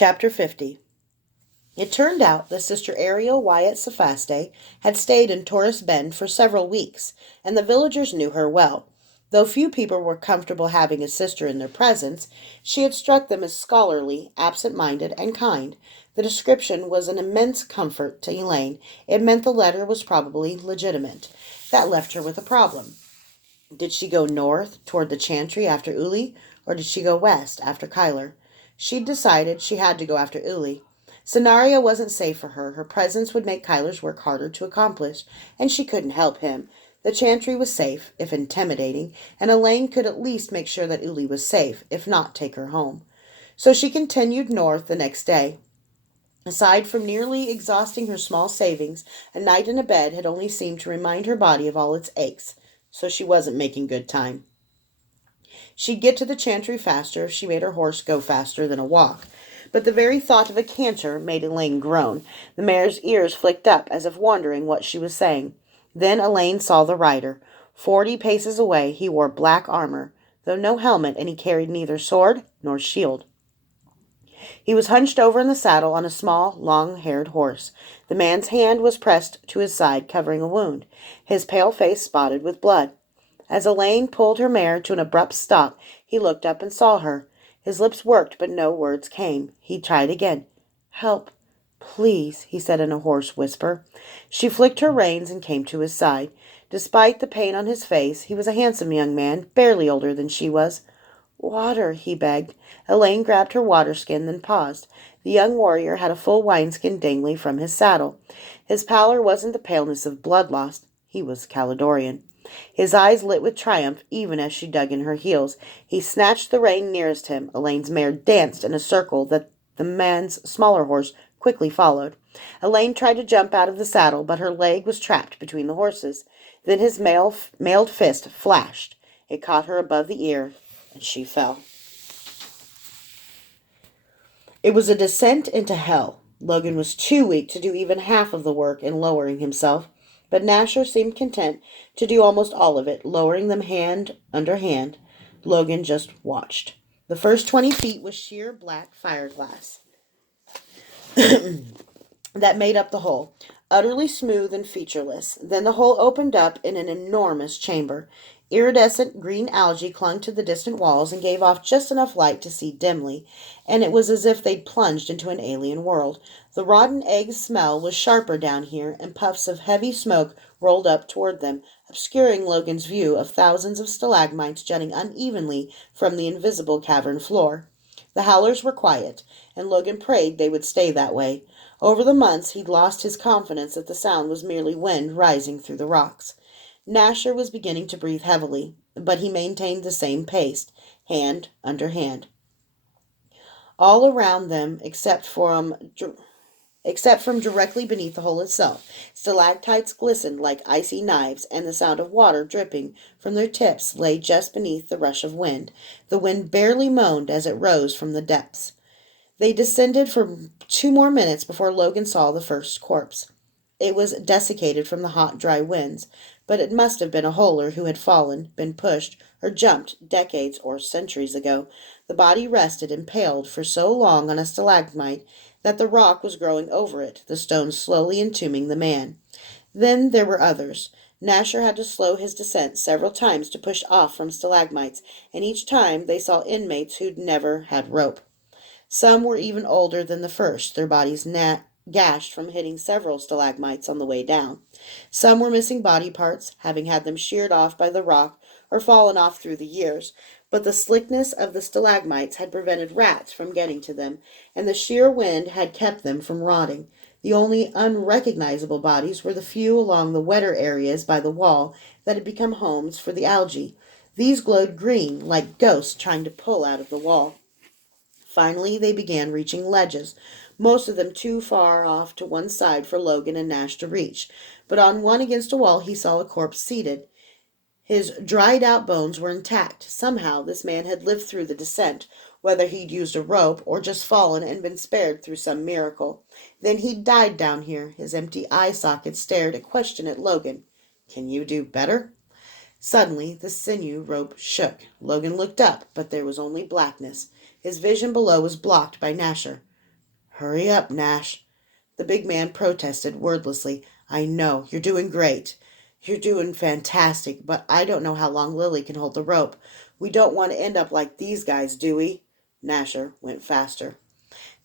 Chapter 50. It turned out that Sister Ariel Wyatt Sephaste had stayed in Taurus Bend for several weeks, and the villagers knew her well. Though few people were comfortable having a sister in their presence, she had struck them as scholarly, absent-minded, and kind. The description was an immense comfort to Elaine. It meant the letter was probably legitimate. That left her with a problem. Did she go north toward the Chantry after Uli, or did she go west after Kyler? She'd decided she had to go after Uli. Scenario wasn't safe for her. Her presence would make Kyler's work harder to accomplish, and she couldn't help him. The Chantry was safe, if intimidating, and Elaine could at least make sure that Uli was safe, if not take her home. So she continued north the next day. Aside from nearly exhausting her small savings, a night in a bed had only seemed to remind her body of all its aches, so she wasn't making good time. She'd get to the Chantry faster if she made her horse go faster than a walk. But the very thought of a canter made Elaine groan. The mare's ears flicked up, as if wondering what she was saying. Then Elaine saw the rider. 40 paces away, he wore black armor, though no helmet, and he carried neither sword nor shield. He was hunched over in the saddle on a small, long-haired horse. The man's hand was pressed to his side, covering a wound, his pale face spotted with blood. As Elaine pulled her mare to an abrupt stop, he looked up and saw her. His lips worked, but no words came. He tried again. "Help, please," he said in a hoarse whisper. She flicked her reins and came to his side. Despite the pain on his face, he was a handsome young man, barely older than she was. "Water," he begged. Elaine grabbed her water-skin, then paused. The young warrior had a full wineskin dangling from his saddle. His pallor wasn't the paleness of blood lost. He was Caledonian. His eyes lit with triumph even as she dug in her heels. He snatched the rein nearest him. Elaine's mare danced in a circle that the man's smaller horse quickly followed. Elaine tried to jump out of the saddle, but her leg was trapped between the horses. Then his mailed fist flashed. It caught her above the ear, and she fell. It was a descent into hell. Logan was too weak to do even half of the work in lowering himself, but Nasher seemed content to do almost all of it, lowering them hand under hand. Logan just watched. The first 20 feet was sheer black fireglass that made up the hole, utterly smooth and featureless. Then the hole opened up in an enormous chamber. Iridescent green algae clung to the distant walls and gave off just enough light to see dimly, and it was as if they'd plunged into an alien world. The rotten egg smell was sharper down here, and puffs of heavy smoke rolled up toward them, obscuring Logan's view of thousands of stalagmites jutting unevenly from the invisible cavern floor. The howlers were quiet, and Logan prayed they would stay that way. Over the months, he'd lost his confidence that the sound was merely wind rising through the rocks. Nasher was beginning to breathe heavily, but he maintained the same pace, hand under hand. All around them, except from directly beneath the hole itself, stalactites glistened like icy knives, and the sound of water dripping from their tips lay just beneath the rush of wind. The wind barely moaned as it rose from the depths. They descended for 2 more minutes before Logan saw the first corpse. It was desiccated from the hot, dry winds, but it must have been a holer who had fallen, been pushed, or jumped decades or centuries ago. The body rested impaled for so long on a stalagmite that the rock was growing over it, the stone slowly entombing the man. Then there were others. Nasher had to slow his descent several times to push off from stalagmites, and each time they saw inmates who'd never had rope. Some were even older than the first, their bodies gashed from hitting several stalagmites on the way down. Some were missing body parts, having had them sheared off by the rock or fallen off through the years, but the slickness of the stalagmites had prevented rats from getting to them, and the sheer wind had kept them from rotting. The only unrecognizable bodies were the few along the wetter areas by the wall that had become homes for the algae. These glowed green, like ghosts trying to pull out of the wall. Finally, they began reaching ledges, most of them too far off to one side for Logan and Nash to reach. But on one against a wall he saw a corpse seated. His dried-out bones were intact. Somehow this man had lived through the descent, whether he'd used a rope or just fallen and been spared through some miracle. Then he'd died down here. His empty eye sockets stared a question at Logan. "Can you do better?" Suddenly the sinew rope shook. Logan looked up, but there was only blackness. His vision below was blocked by Nasher. Hurry up, Nash. The big man protested wordlessly. I know, you're doing great. You're doing fantastic, but I don't know how long Lily can hold the rope. We don't want to end up like these guys, do we? Nasher went faster.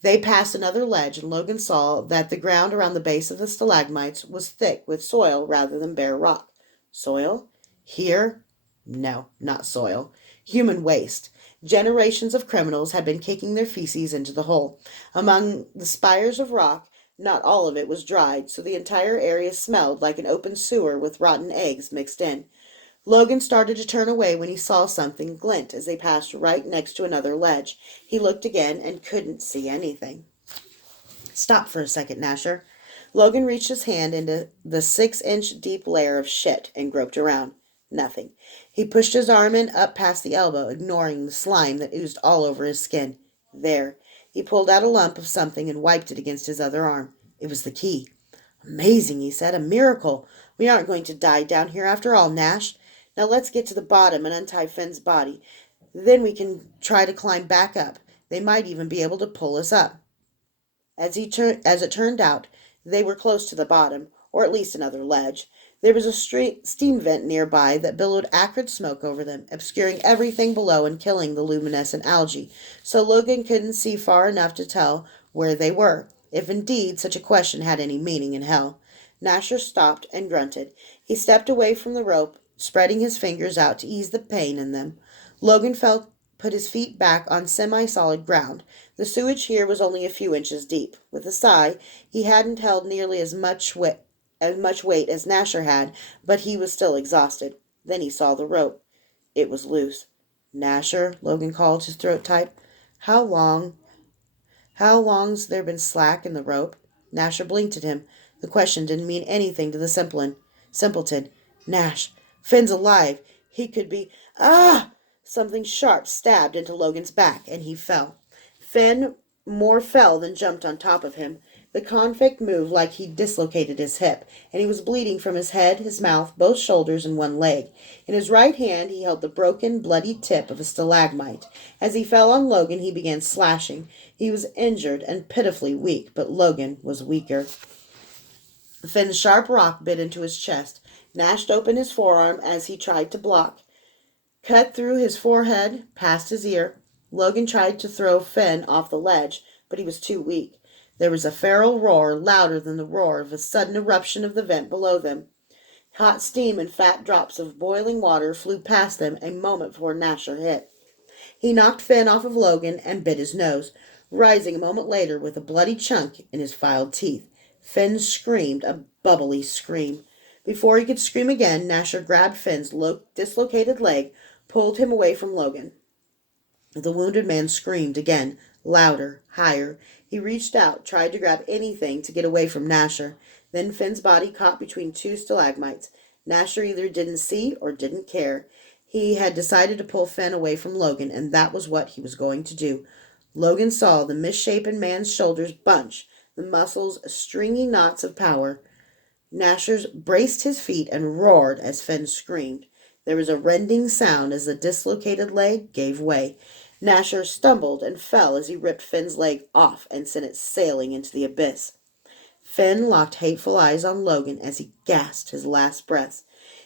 They passed another ledge, and Logan saw that the ground around the base of the stalagmites was thick with soil rather than bare rock. Soil? Here? No, not soil. Human waste. Generations of criminals had been kicking their feces into the hole. Among the spires of rock, not all of it was dried, so the entire area smelled like an open sewer with rotten eggs mixed in. Logan started to turn away when he saw something glint as they passed right next to another ledge. He looked again and couldn't see anything. Stop for a second, Nasher. Logan reached his hand into the 6-inch deep layer of shit and groped around. Nothing. He pushed his arm in up past the elbow, ignoring the slime that oozed all over his skin. There. He pulled out a lump of something and wiped it against his other arm. It was the key. Amazing, he said. A miracle. We aren't going to die down here after all, Nash. Now let's get to the bottom and untie Finn's body. Then we can try to climb back up. They might even be able to pull us up. As it turned out, they were close to the bottom, or at least another ledge. There was a steam vent nearby that billowed acrid smoke over them, obscuring everything below and killing the luminescent algae, so Logan couldn't see far enough to tell where they were, if indeed such a question had any meaning in hell. Nasher stopped and grunted. He stepped away from the rope, spreading his fingers out to ease the pain in them. Logan put his feet back on semi-solid ground. The sewage here was only a few inches deep. With a sigh, he hadn't held nearly as much weight as Nasher had, but he was still exhausted. Then he saw the rope. It was loose. Nasher, Logan called, his throat tight. How long's there been slack in the rope? Nasher blinked at him. The question didn't mean anything to the simpleton. Nash, Finn's alive. He could be... Ah! Something sharp stabbed into Logan's back, and he fell. Finn more fell than jumped on top of him. The convict moved like he'd dislocated his hip, and he was bleeding from his head, his mouth, both shoulders, and one leg. In his right hand he held the broken, bloody tip of a stalagmite. As he fell on Logan, he began slashing. He was injured and pitifully weak, but Logan was weaker. Finn's sharp rock bit into his chest. Nash opened his forearm as he tried to block. Cut through his forehead, past his ear. Logan tried to throw Finn off the ledge, but he was too weak. There was a feral roar, louder than the roar of a sudden eruption of the vent below them. Hot steam and fat drops of boiling water flew past them a moment before Nasher hit. He knocked Finn off of Logan and bit his nose, rising a moment later with a bloody chunk in his filed teeth. Finn screamed, a bubbly scream. Before he could scream again, Nasher grabbed Finn's dislocated leg, pulled him away from Logan. The wounded man screamed again, louder, higher. He reached out, tried to grab anything to get away from Nasher. Then Finn's body caught between two stalagmites. Nasher either didn't see or didn't care. He had decided to pull Finn away from Logan, and that was what he was going to do. Logan saw the misshapen man's shoulders bunch, the muscles stringy knots of power. Nasher braced his feet and roared as Finn screamed. There was a rending sound as the dislocated leg gave way. Nasher stumbled and fell as he ripped Finn's leg off and sent it sailing into the abyss. Finn locked hateful eyes on Logan as he gasped his last breaths,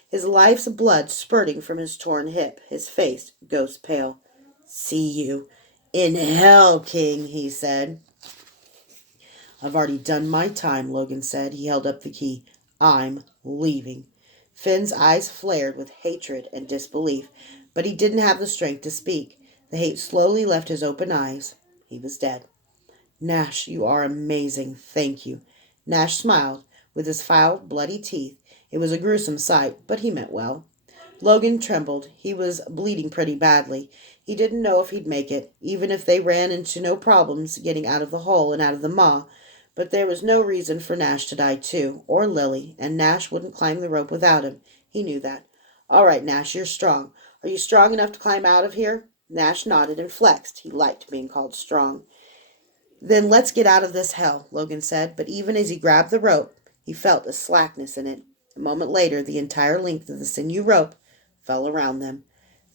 his life's blood spurting from his torn hip, his face ghost pale. See you in hell, King, he said. I've already done my time, Logan said. He held up the key. I'm leaving. Finn's eyes flared with hatred and disbelief, but he didn't have the strength to speak. The hate slowly left his open eyes. He was dead. Nash, you are amazing. Thank you. Nash smiled, with his filed, bloody teeth. It was a gruesome sight, but he meant well. Logan trembled. He was bleeding pretty badly. He didn't know if he'd make it, even if they ran into no problems getting out of the hole and out of the maw. But there was no reason for Nash to die too, or Lily, and Nash wouldn't climb the rope without him. He knew that. All right, Nash, you're strong. Are you strong enough to climb out of here? Nash nodded and flexed. He liked being called strong. Then let's get out of this hell, Logan said, but even as he grabbed the rope, he felt a slackness in it. A moment later, the entire length of the sinew rope fell around them.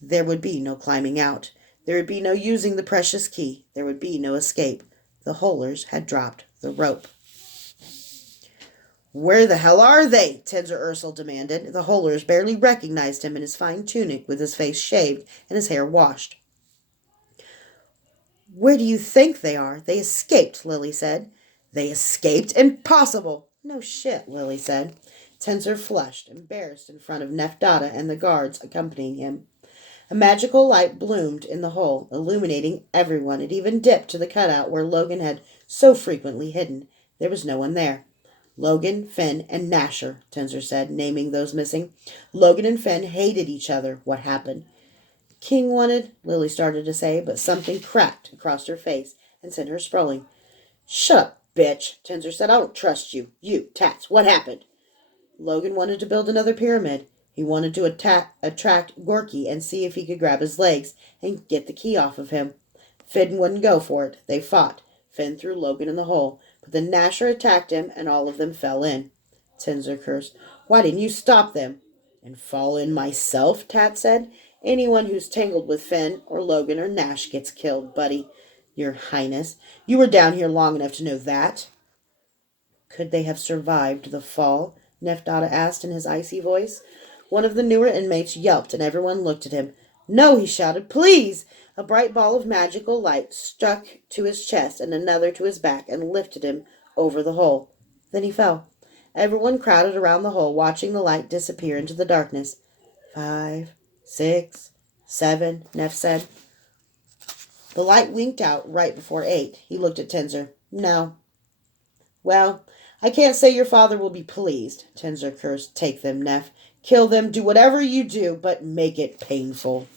There would be no climbing out. There would be no using the precious key. There would be no escape. The Holers had dropped the rope. "Where the hell are they?" Tenzer Ursel demanded. The Holers barely recognized him in his fine tunic with his face shaved and his hair washed. "Where do you think they are? They escaped," Lily said. "They escaped? Impossible!" "No shit," Lily said. Tenzer flushed, embarrassed in front of Neftata and the guards accompanying him. A magical light bloomed in the hole, illuminating everyone. It even dipped to the cutout where Logan had so frequently hidden. There was no one there. "Logan, Finn, and Nasher," Tenzer said, naming those missing. "Logan and Finn hated each other. What happened?" "King wanted," Lily started to say, but something cracked across her face and sent her sprawling. "Shut up, bitch," Tenzer said. "I don't trust you. You, Tats, what happened?" "Logan wanted to build another pyramid. He wanted to attract Gorky and see if he could grab his legs and get the key off of him. Finn wouldn't go for it. They fought. Finn threw Logan in the hole, but then Nasher attacked him and all of them fell in." Tenzer cursed. "Why didn't you stop them?" "And fall in myself," Tat said. "Anyone who's tangled with Finn or Logan or Nash gets killed, buddy. Your Highness, you were down here long enough to know that." "Could they have survived the fall?" Neftata asked in his icy voice. One of the newer inmates yelped, and everyone looked at him. "No," he shouted. "Please!" A bright ball of magical light struck to his chest and another to his back and lifted him over the hole. Then he fell. Everyone crowded around the hole, watching the light disappear into the darkness. 5, 6, 7, Neff said. The light winked out right before 8. He looked at Tenzer. "No." "Well, I can't say your father will be pleased," Tenzer cursed. "Take them, Neff. Kill them. Do whatever you do, but make it painful."